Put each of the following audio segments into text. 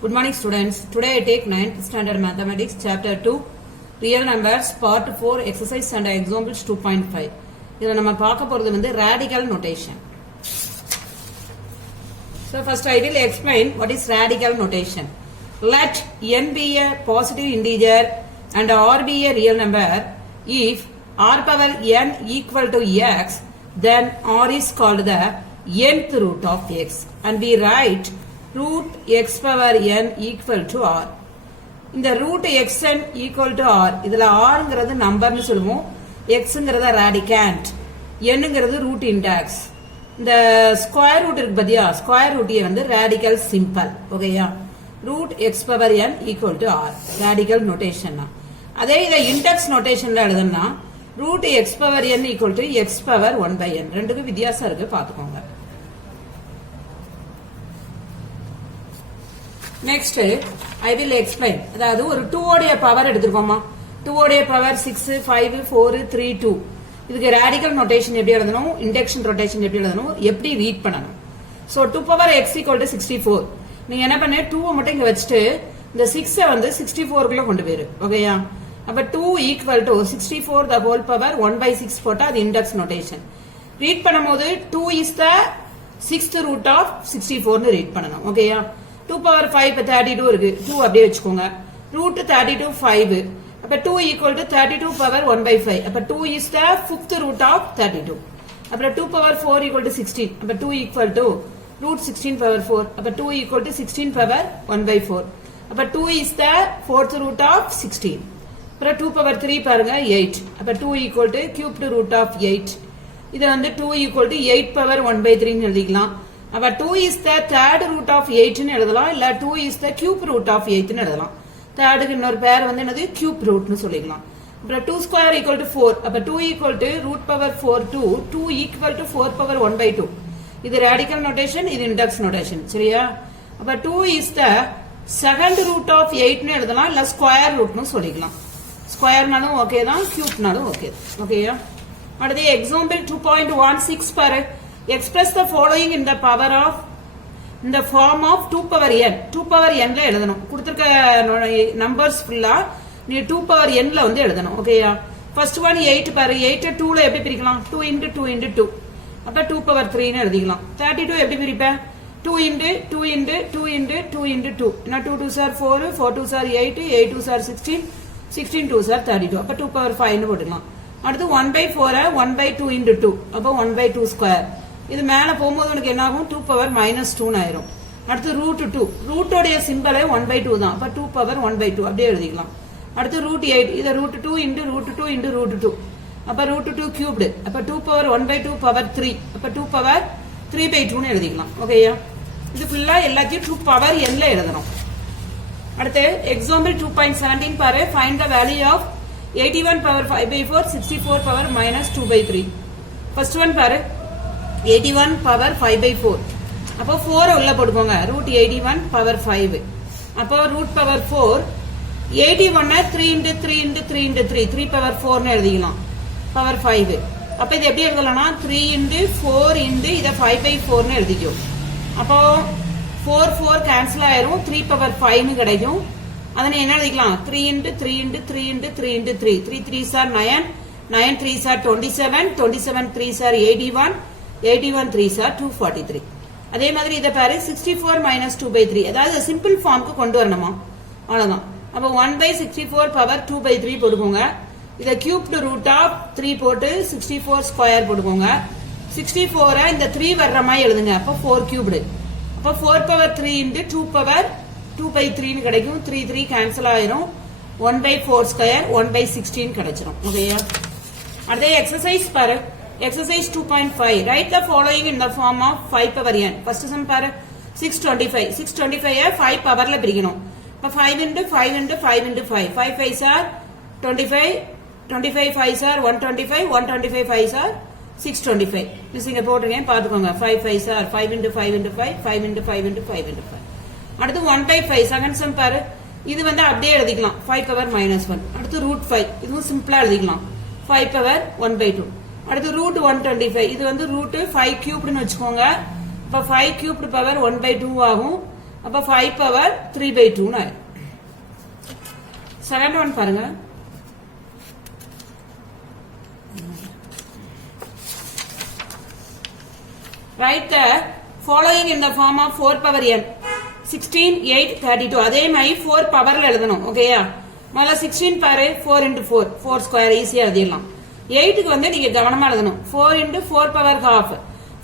Good morning students. Today I take 9th standard mathematics chapter 2 real numbers part 4 exercise and examples 2.5. இத நம்ம பார்க்க போறது வந்து radical notation. So first I will explain what is radical notation. Let n be a positive integer and r be a real number. If r power n equal to x, then r is called the nth root of x, and we write root x power n equal to r. இந்த root xn equal to r, இதுல r ங்கிறது நம்பர்னு சொல்லுவோம், x ங்கிறது radicand, n ங்கிறது root index. இந்த square root இருக்கு பாத்தியா, ஸ்கொயர் ரூட்டே வந்து ரேடிக்கல் சிம்பிள். ஓகேயா, root x power n equal to r, radical notation. அதே இதை இண்டெக்ஸ் நோட்டேஷன்ல எழுதணும்னா root x power n equal to x power 1 by n. ரெண்டுக்கு வித்தியாசம் இருக்கு, பாத்துக்கோங்க. Next I will explain. அதாவது ஒரு 2 உடைய பவர் எடுத்துக்கோமா, 2 உடைய பவர் 6, 5, 4, 3, 2. இதுக்கு ரேடிக்கல் நோட்டேஷன் எப்படி எழுதணும், இண்டக்ஷன் ரொட்டேஷன் எப்படி எழுதணும், எப்படி ரீட் பண்ணணும். So 2 power x equal to 64. நீங்க என்ன பண்ணு, 2 மட்டும் இங்க வச்சுட்டு இந்த 6 வந்து 64 குள்ள கொண்டு போயிரு. ஓகேயா, அப்ப 2 equal to 64 the whole power 1 by 6 போட்டா அது இண்டெக்ஸ் நோட்டேஷன். ரீட் பண்ணும்போது 2 is the 6th root of 64 னு ரீட் பண்ணணும். ஓகேயா, 2 power 5 இப்ப 32 இருக்கு, 2 அப்படியே வச்சுக்கோங்க. root 32 5, அப்ப 2 equal to 32 power 1 by 5, அப்ப 2 is the 5th root of 32. அப்புறம் 2 power 4 equal to 16, அப்ப 2 equal to root 16 power 4, அப்ப 2 equal to 16 power 1 by 4, அப்ப 2 is the 4th root of 16. அப்புறம் 2 power 3 பாருங்க 8, அப்ப 2 equal to cubed root of 8. இது வந்து 2 equal to 8 power 1 by 3 னு எழுதிக்கலாம். அப்ப 2 is the third root of 8 னு எழுதலாம், இல்ல 2 is the cube root of 8 னு எழுதலாம். தேர்டுக்கு இன்னொரு பேர் வந்து என்னது, cube root னு சொல்லிக்கலாம். அப்புறம் 2 square equal to 4, அப்ப 2 equal to root power 4 2 equal to 4 power 1 by 2. இது radical notation, இது index notation. சரியா, அப்ப 2 is the second root of 8 னு எழுதலாம், இல்ல square root னு சொல்லிக்கலாம். ஸ்கொயர்னாலும் ஓகே தான், கியூப்னாலும் ஓகே. ஓகேயா, அடுத்து எக்ஸாம்பிள் 2.16 பாரு. Express the following in the power of, in the form of 2 power n. 2 power n ல எழுதணும். கொடுத்திருக்க நம்பர்ஸ் ஃபுல்லா நீ 2 power n ல வந்து எழுதணும். ஓகேயா, ஃபர்ஸ்ட் ஒன் 8 பாரு. 8 2 ல எப்படி பிரிக்கலாம், 2 into 2 into 2, அப்ப 2 power 3 னு எழுதிக்கலாம். 32 எப்படி பிரிப்ப, 2 into 2 into 2 into 2 into 2, என்ன 2 2s are 4, 4 2s are 8, 8 2s are 16, 16 2s are 32, அப்ப 2 power 5 னு போட்டுக்கலாம். அடுத்து 1 by 4 1 by 2 into 2, அப்ப 1 by 2 ஸ்கொயர். இது மேல போகும்போது உனக்கு என்ன ஆகும், 2 power minus 2 னு ஆயிரும். அடுத்து root 2, ரூட்டோடைய சிம்பலே 1 by 2 தான், அப்ப 2 power 1 by 2 அப்படியே எழுதிக்கலாம். அடுத்து root 8, இத root 2 into root 2 into root 2, அப்ப root 2 cubed, அப்ப 2 power 1 by 2 power 3, அப்ப 2 power 3 by 2 னு எழுதிக்கலாம். ஓகேயா, இது ஃபுல்லா எல்லாத்தையும் 2 power n ல எழுதணும். அடுத்து எக்ஸாம்பிள் 2.17 பாரு. Find the value of 81 power 5 by 4 64 power minus 2 by 3. First one பாரு, 81 power 5 by 4, அப்போ 4 உள்ள போட்டுக்கோங்க. root 81 power 5, அப்போ root power 4, 81 3 into 3 into 3 into 3, 3 power 4 னு எழுதிக்கலாம். power 5, அப்ப இது எப்படி எழுதலாம்னா 3 into 4 into இத 5 by 4 னு எழுதிக்கும். அப்போ 4 4 கேன்சல் ஆயிரும், 3 power 5 னு கிடைக்கும். அதனை என்ன எழுதிக்கலாம், 3 into 3 into 3 into 3 into 3, 3 3s are 9, 9 3s are 27, 27 3s are 81, 81 3s are 243. அதே மாதிரி இத பாரு 64 minus 2 by 3, அதாவது சிம்பிள் ஃபார்முக்கு கொண்டு வரணுமா, அவ்வளவுதான். அப்ப 1 by 64 power 2 by 3 போட்டுக்கோங்க. இத cubed root of 3 போட்டு 64 ஸ்கொயர் போட்டுக்கோங்க. 64 இந்த 3 வர்ற மாதிரி எழுதுங்க, அப்ப 4 cubed, அப்ப 4 power 3 into 2 power 2 by 3 னு கிடைக்கும். 3 3 கேன்சல் ஆயிரும், 1 by 4 ஸ்கொயர் 1 by 16 கிடைச்சிரும். ஓகேயா, அடுத்து எக்ஸசைஸ் பாரு. Exercise 2.5. Write the following in the form of 5 power n. First sum பாரு, 625. 625 5 பவர்ல பிரிக்கணும். அப்ப 5 into 5 into 5 into 5, 5 5s are 25, 25 5s are 125, 125 5s are 625. Miss இங்க போட்டுருக்கேன், பாத்துக்கோங்க. 5 5s are 5 into 5 into 5, 5 into 5 into 5 into 5. அடுத்து 1 by 5 செகண்ட் சம் பாரு. இது வந்து அப்படியே எழுதிக்கலாம், 5 power minus 1. அடுத்து root 5, இதுவும் சிம்பிளா எழுதிக்கலாம், 5 power 1 by 2. அடுத்து root 125, இது வந்து root 5 cubed னு வச்சுக்கோங்க. அப்ப 5 cubed power 1 by 2 ஆகும். அப்ப 5 பவர் 3/2 ஆயிடும். செகண்ட் ஒன் பாருங்க. Write the following in the form of 4 power n. 16, 8, 32. அதே மாதிரி 4 பவர்ல எழுதணும். ஓகேயா? முதல்ல 16 பாரு 4 into 4. 4 ஸ்கொயர் ஈஸியா எழுதிடலாம். 8க்கு வந்து நீங்க கவனமா எழுதணும். 4 into 4 power half.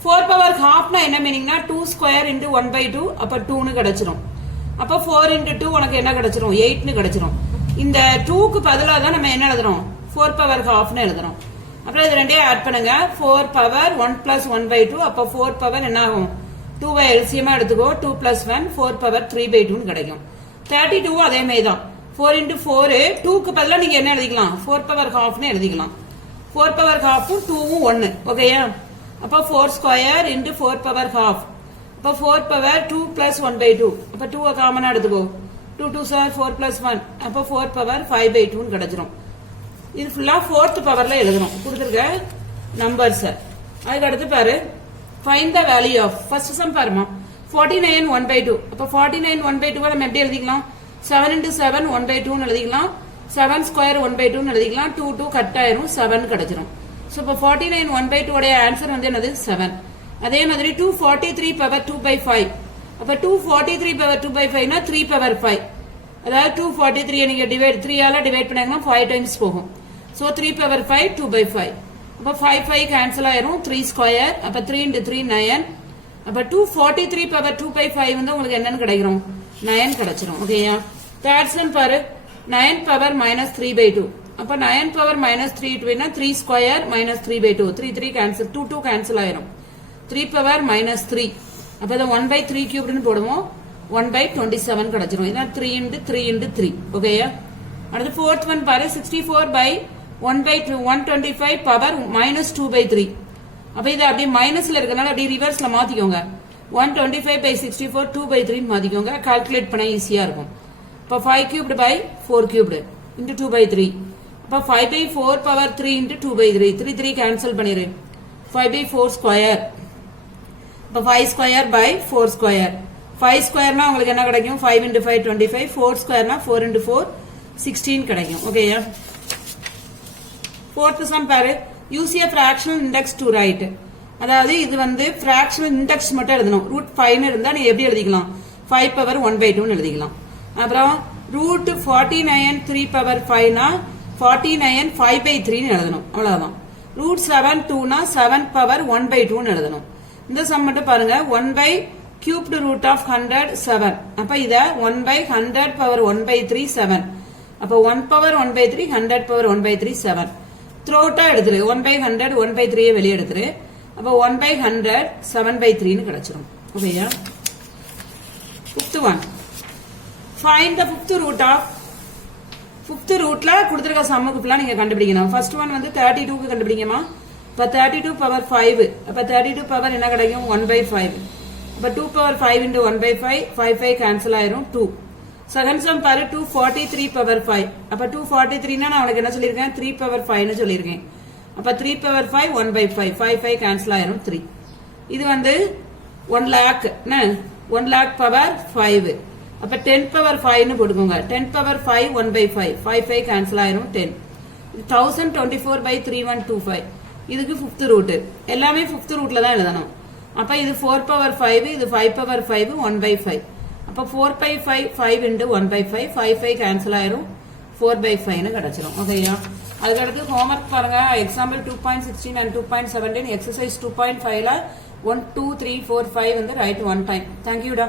4 power halfனா என்ன மீனிங்னா 2 ஸ்கொயர் into 1/2 அப்ப 2னு கிடைச்சிரும். அப்ப 4 into 2 உனக்கு என்ன கிடைச்சிரும்? 8னு கிடைச்சிரும். இந்த 2க்கு பதிலா தான் நம்ம என்ன எழுதுறோம்? 4 power halfனு எழுதுறோம். அப்புறம் இது ரெண்டையும் ஆட் பண்ணுங்க. 4 பவர் 1 plus 1/2 அப்ப 4 பவர் என்ன ஆகும்? 2 எல்சியமா எடுத்துக்கோ. 2 plus 1 4 பவர் 3/2 கிடைக்கும். 32 அதே மாதிரி தான். 4 into 4 2க்கு பதிலா நீங்க என்ன எழுதிக்கலாம்? 4 power halfனு எழுதிக்கலாம். 4 power half 2வும் 1. ஓகேயா? அப்ப 4 ஸ்கொயர் into 4 power half. அப்ப 4 power 2 plus 1/2. அப்ப 2 காமனா எடுத்துக்கோ. 2 2s are 4 plus 1. அப்ப 4 power 5/2 கிடைச்சிரும். இது ஃபுல்லா 4th பவர்ல எழுதணும். கொடுத்திருக்க நம்பர்ஸ். அதுக்கு அடுத்து பாரு find the value of first sum பாருமா 49 1/2. அப்ப 49 1/2 நம்ம எப்படி எழுதிக்கலாம்? 7 into 7 1/2 னு எழுதிக்கலாம். 7 ஸ்கொயர் 1/2 னு எழுதிக்கலாம். 2 2 கட் ஆயிரும் 7 கிடைச்சிரும். சோ இப்ப 49 1/2 உடைய ஆன்சர் வந்து என்னது? 7. அதே மாதிரி 243 பவர் 2/5. அப்ப 243 பவர் 2/5 னா 3 பவர் 5. அதாவது 243 நீங்க டிவைட் 3 ஆல டிவைட் பண்ணீங்கன்னா 5 டைம்ஸ் போகும். So 3 power 5 2/5. அப்ப 5 5 கேன்சல் ஆயிரும். 3 ஸ்கொயர் அப்ப 3 into 3 9. அப்ப 243 பவர் 2/5 வந்து உங்களுக்கு என்னன்னு கிடைக்கும்? 9 கிடைச்சிரும். ஓகேயா? தேர்ட் சம் பாரு 9 பவர் -3/2. அப்ப 9 பவர் -3/2 னா 3 ஸ்கொயர் -3/2. 3 3 கேன்சல் 2 2 கேன்சல் ஆயிரும். 3 பவர் -3. அப்ப இத 1/3 கியூப்னு போடுவோம். 1/27 கிடைச்சிரும். இதான் 3 into 3 into 3. ஓகேயா? அடுத்து fourth one பாரு 64 by 1/2 125 பவர் -2/3. அப்ப இது அப்படியே மைனஸ்ல இருக்கனால அப்படியே ரிவர்ஸ்ல மாத்திக்கோங்க. 125 by 64 2/3 மாத்திக்கோங்க. கால்குலேட் பண்ண ஈஸியா இருக்கும். அப்ப 5 cubed by 4 cubed into 2/3. அப்ப 5/4 பவர் 3 into 2/3. 3 3 கேன்சல் பண்ணிரு. 5/4 ஸ்கொயர். அப்ப 5 ஸ்கொயர் by 4 ஸ்கொயர். 5 ஸ்கொயர்னா உங்களுக்கு என்ன கிடைக்கும்? 5 into 5 25. 4 ஸ்கொயர்னா 4 into 4 16 கிடைக்கும். ஓகேயா? fourth sum பாரு use a fractional index to write. அதாவது இது வந்து fractional index மட்டும் எழுதணும். √5 னு இருந்தா நீ எப்படி எழுதிக்கலாம்? 5 பவர் 1/2 னு எழுதிக்கலாம். அப்புறம் √49 3 பவர் 5 னா 49 5/3 னு எழுதணும். அவ்வளவுதான். √7 2 னா 7 பவர் 1/2 னு எழுதணும். இந்த சம் மட்டும் பாருங்க 1/cubed root of 100 7. அப்ப இத 1/100 பவர் 1/3 7. அப்ப 1 பவர் 1/3 100 பவர் 1/3 7. த்ரோட்டா எடுத்துரு. 1/100 1/3 வெளியே எடுத்துரு. அப்ப 1/100 7/3 னு கிடைச்சிரும். ஓகேயா? fifth one find the fifth root of fifth rootல கொடுத்திருக்க சம்முக்கு ஃபுல்லா நீங்க கண்டுபிடிக்கணும். ஃபர்ஸ்ட் ஒன் வந்து 32 க்கு கண்டுபிடிங்கமா. அப்ப 32 பவர் 5. அப்ப 32 பவர் என்ன கிடைக்கும்? 1/5. அப்ப 2 பவர் 5 into 1/5 5 5 கேன்சல் ஆயிரும் 2. செகண்ட் சம் பாரு 243 பவர் 5. அப்ப 243 னா நான் உனக்கு என்ன சொல்லிருக்கேன்? 3 பவர் 5 னு சொல்லிருக்கேன். அப்ப 3 பவர் 5 1/5 5 5 கேன்சல் ஆயிரும் 3. இது வந்து 1 lakh என்ன? 1 lakh பவர் 5. அப்ப 10 பவர் 5 னு போட்டுக்கோங்க. 10 பவர் 5 1/5 5 5 கேன்சல் ஆயிரும் 10. 1024/3125. இதுக்கு 5th ரூட். எல்லாமே 5th ரூட்ல தான் எழுதணும். அப்ப இது 4 பவர் 5 இது 5 பவர் 5 1/5. அப்ப 4/5 5 into 1/5 5 5 கேன்சல் ஆயிரும் 4/5 னு கிடைச்சிரும். ஓகேயா? அதுக்கு அடுத்து ஹோம்வொர்க் பாருங்க. எக்ஸாம்பிள் 2.16 and 2.17 எக்ஸசைஸ் 2.5ல 1 2 3 4 5 வந்து ரைட் 1 டைம். Thank you டா.